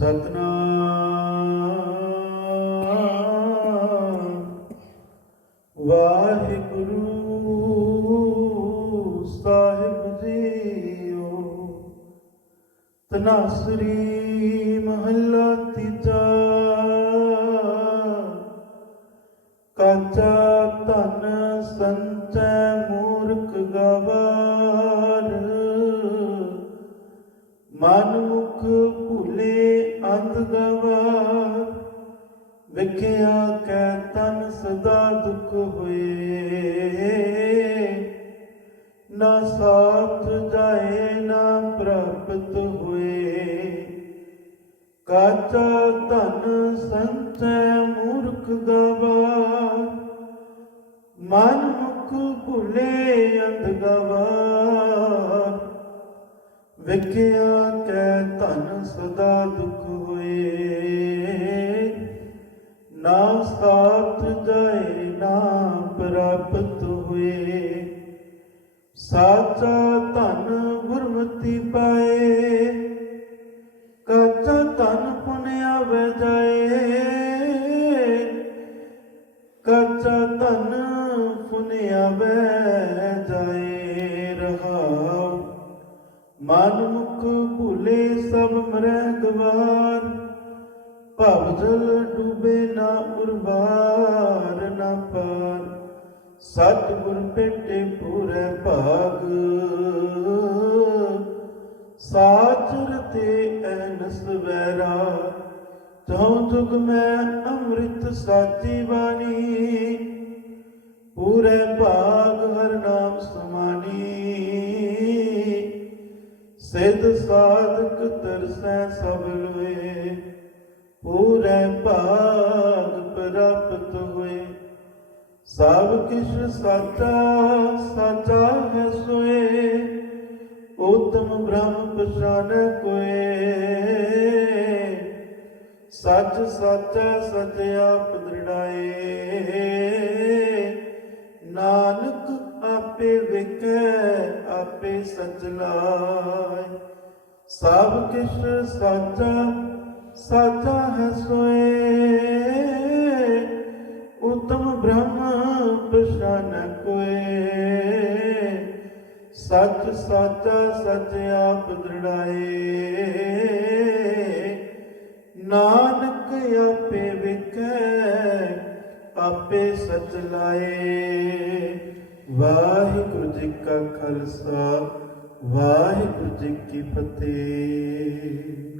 ਸਤਨਾਮ। ਵਾਹਿਗੁਰੂ ਸਾਹਿਬ JIO. ਤਨਾਸਰੀ ਮਹੱਲਾ ਤੀਜਾ। ਕਾਚਾ ਧਨ ਸੰਚੈ ਮੂਰਖ ਮਨ ਮੁਖ ਭੁਲੇ ਅੰਧ ਗਵਾ ਵਿਖਿਆ ਕੈ ਤਨ ਸਦਾ ਦੁਖ ਹੋਏ। ਨਾ ਸਾਥ ਜਾਏ, ਨਾ ਪ੍ਰਾਪਤ ਹੋਏ। ਕਾਚਾ ਧਨ ਸੰਤੈ ਮੂਰਖ ਗਵਾ ਮਨ ਮੁਖ ਭੁਲੇ ਅੰਧ ਗਵਾ ਵਿਖਿਆ ਕੈ ਧਨ ਸਦਾ ਦੁਖ ਹੋਏ। ਨਾ ਸਾਥ ਜਾਏ, ਨਾ ਪ੍ਰਾਪਤ ਹੋਏ। ਸਾਚਾ ਧਨ ਗੁਰਮਤੀ ਪਾਏ। ਕਾਚਾ ਧਨ ਪੁਨਿਆ ਵੈ ਜਾਏ। ਕਾਚਾ ਧਨ ਪੁਨਿਆ ਵੈ ਜਾਏ। ਰਹਾਉ ਮਨ ਜਲ ਡੂਬੇ ਨਾ ਉਰਵਾਰ ਨਾ ਪਾਰ। ਸਤਿਗੁਰ ਭੇਟੇ ਪੂਰੇ ਭਾਗ। ਸਾਚਰ ਤੇ ਐਨਸ ਵੈਰਾ ਤਉ ਜੁਗ ਮੈਂ ਅੰਮ੍ਰਿਤ ਸਾਚੀ ਬਾਣੀ। ਪੂਰੇ ਭਾਗ ਹਰ ਨਾਮ ਸਮਾਨੀ। ਸਿੱਧ ਸਾਧਕ ਤਰਸੈ ਸਭ ਭਾਗ ਪ੍ਰਾਪਤ ਹੋਏ। ਸਭ ਕਿਛ ਸਾਚਾ ਸਾਚਾ ਹੈ ਸੋਏ। ਉਤਮ ਬ੍ਰਹਮ ਪਛਾਨੈ ਕੋਏ। ਸੱਚ ਸਾਚਾ ਸਚ ਆਪ ਨਾਨਕ ਆਪੇ ਵਿਕੈ, ਆਪੇ ਸਚ ਲਾਇ ਸਭ ਕਿਛ ਸਾਚਾ ਸਾਚਾ ਹੈ ਸੋਏ। ਉਤਮ ਬ੍ਰਹਮ ਪਛਾਨ ਕੋਏ। ਸੱਚ ਸਾਚਾ, ਸਚ ਆਪ ਦ੍ਰਿੜਾਏ। ਨਾਨਕ ਆਪੇ ਵਿਖੇ, ਆਪੇ ਸਚ ਲਾਏ। ਵਾਹਿਗੁਰੂ ਜੀ ਕਾ ਖਾਲਸਾ, ਵਾਹਿਗੁਰੂ ਜੀ ਕੀ ਫਤਿਹ।